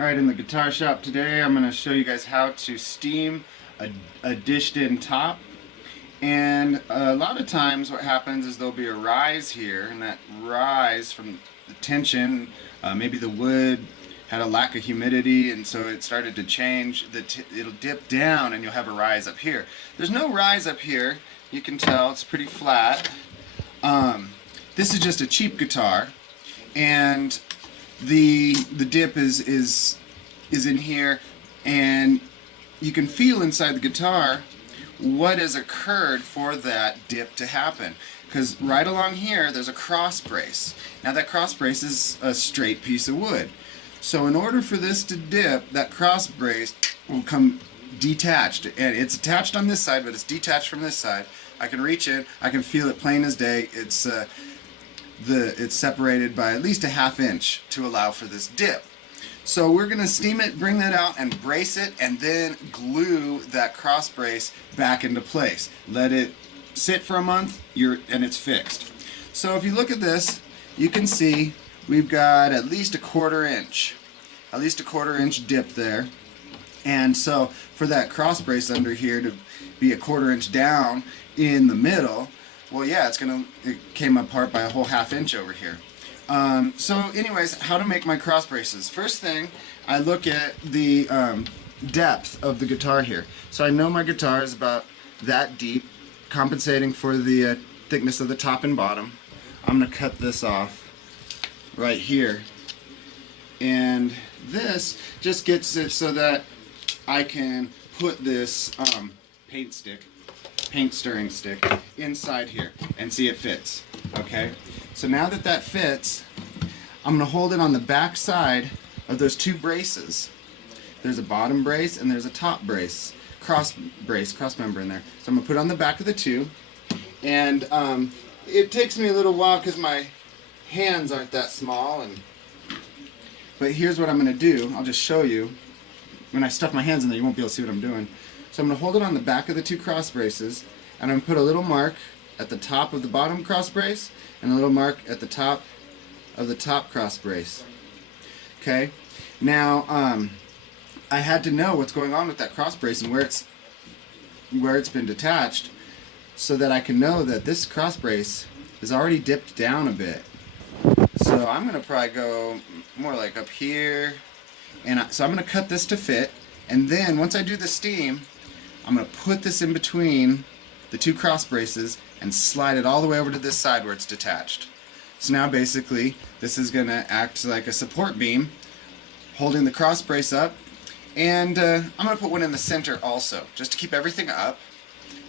Alright, in the guitar shop today I'm going to show you guys how to steam a dished in top. And a lot of times what happens is there'll be a rise here, and that rise from the tension, maybe the wood had a lack of humidity and so it started to change, it'll dip down and you'll have a rise up here. There's no rise up here, you can tell it's pretty flat. This is just a cheap guitar, and the dip is in here, and you can feel inside the guitar what has occurred for that dip to happen, because right along here there's a cross brace. Now that cross brace is a straight piece of wood, so in order for this to dip, that cross brace will come detached, and it's attached on this side but it's detached from this side. I can reach it, I can feel it plain as day. It's separated by at least a ½ inch to allow for this dip. So we're going to steam it, bring that out and brace it, and then glue that cross brace back into place. Let it sit for a month and it's fixed. So if you look at this, you can see we've got at least a ¼ inch dip there. And so for that cross brace under here to be a ¼ inch down in the middle, well, yeah, it came apart by a whole ½ inch over here. So anyways, how to make my cross braces. First thing, I look at the depth of the guitar here. So I know my guitar is about that deep, compensating for the thickness of the top and bottom. I'm going to cut this off right here. And this just gets it so that I can put this paint stirring stick inside here and see it fits. Okay, so now that that fits, I'm going to hold it on the back side of those two braces. There's a bottom brace and there's a top brace, cross member in there. So I'm going to put it on the back of the two, and it takes me a little while because my hands aren't that small, but here's what I'm going to do. I'll just show you. When I stuff my hands in there, you won't be able to see what I'm doing. So I'm going to hold it on the back of the two cross braces, and I'm going to put a little mark at the top of the bottom cross brace and a little mark at the top of the top cross brace. Okay, now I had to know what's going on with that cross brace and where it's been detached, so that I can know that this cross brace is already dipped down a bit. So I'm going to probably go more like up here. And so I'm going to cut this to fit, and then once I do the steam, I'm going to put this in between the two cross braces and slide it all the way over to this side where it's detached. So now basically this is going to act like a support beam holding the cross brace up, and I'm going to put one in the center also, just to keep everything up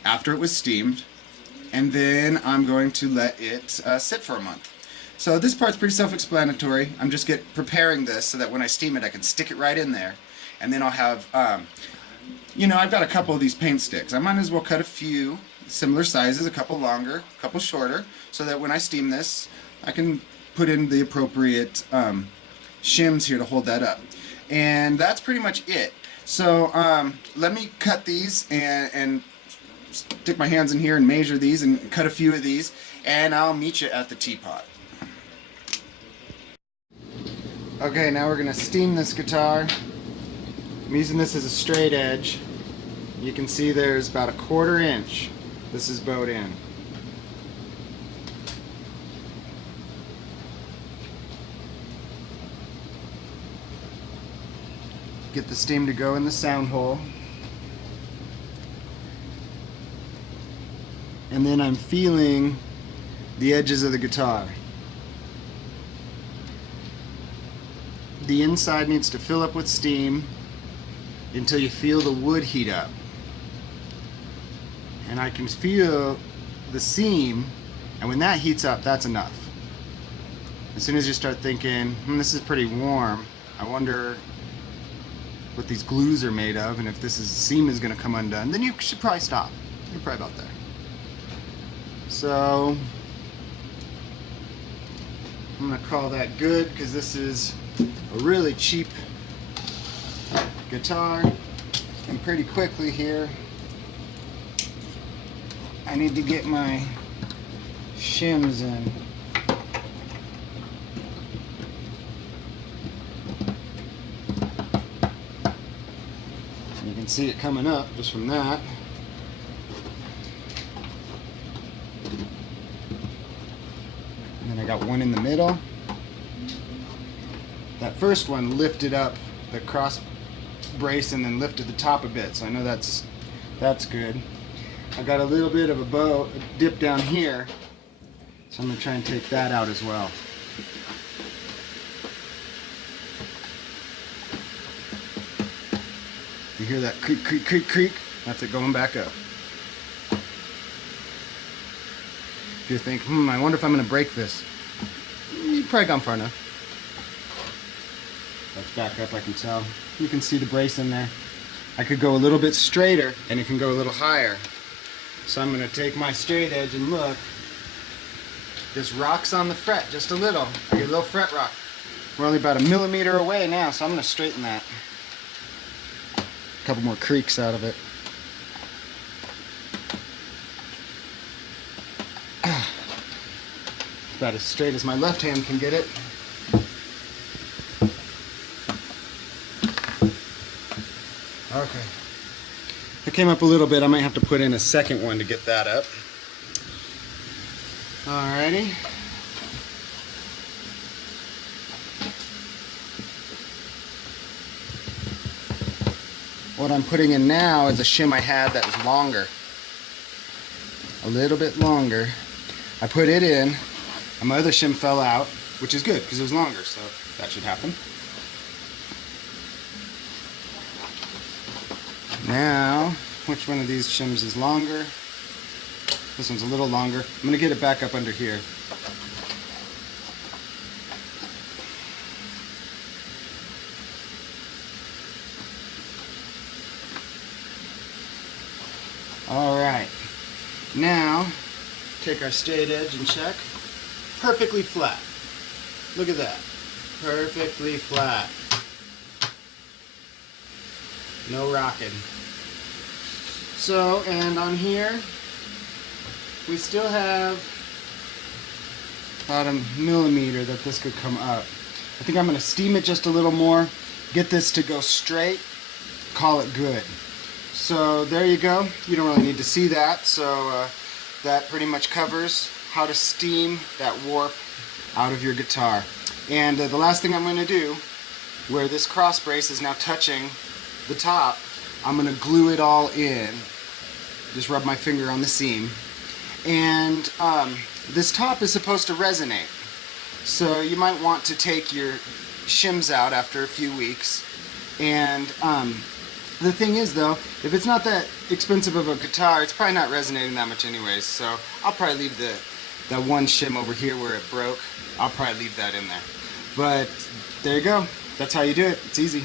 after it was steamed, and then I'm going to let it sit for a month. So this part's pretty self-explanatory. I'm just preparing this so that when I steam it I can stick it right in there, and then I'll have, I've got a couple of these paint sticks. I might as well cut a few similar sizes, a couple longer, a couple shorter, so that when I steam this I can put in the appropriate shims here to hold that up. And that's pretty much it. So let me cut these and stick my hands in here and measure these and cut a few of these, and I'll meet you at the teapot. Okay, now we're going to steam this guitar. I'm using this as a straight edge. You can see there's about a ¼ inch this is bowed in. Get the steam to go in the sound hole. And then I'm feeling the edges of the guitar. The inside needs to fill up with steam until you feel the wood heat up. And I can feel the seam, and when that heats up, that's enough. As soon as you start thinking, this is pretty warm, I wonder what these glues are made of and if seam is going to come undone, then you should probably stop. You're probably about there. So I'm going to call that good, because this is a really cheap guitar. And pretty quickly here, I need to get my shims in. can see it coming up just from that. And then I got one in the middle. That first one lifted up the cross brace and then lifted the top a bit, so I know that's good. I got a little bit of a bow dip down here, so I'm going to try and take that out as well. You hear that creak, creak, creak, creak? That's it going back up. If you think, I wonder if I'm going to break this. You've probably gone far enough. That's back up, I can tell. You can see the brace in there. I could go a little bit straighter and it can go a little higher. So I'm going to take my straight edge and look. This rock's on the fret just a little. I get a little fret rock. We're only about 1 millimeter away now, so I'm going to straighten that. A couple more creaks out of it. About as straight as my left hand can get it. Okay. It came up a little bit. I might have to put in a second one to get that up. Alrighty. What I'm putting in now is a shim I had that was longer. A little bit longer. I put it in, and my other shim fell out, which is good because it was longer, so that should happen. Now, which one of these shims is longer? This one's a little longer. I'm going to get it back up under here. Alright, now take our straight edge and check. Perfectly flat. Look at that. Perfectly flat. No rocking. So, and on here, we still have about 1 millimeter that this could come up. I think I'm going to steam it just a little more, get this to go straight, call it good. So there you go. You don't really need to see that, so that pretty much covers how to steam that warp out of your guitar. And the last thing I'm going to do, where this cross brace is now touching the top, I'm going to glue it all in. Just rub my finger on the seam. And this top is supposed to resonate. So you might want to take your shims out after a few weeks. And the thing is though, if it's not that expensive of a guitar, it's probably not resonating that much anyways. So I'll probably leave that one shim over here where it broke. I'll probably leave that in there. But there you go. That's how you do it. It's easy.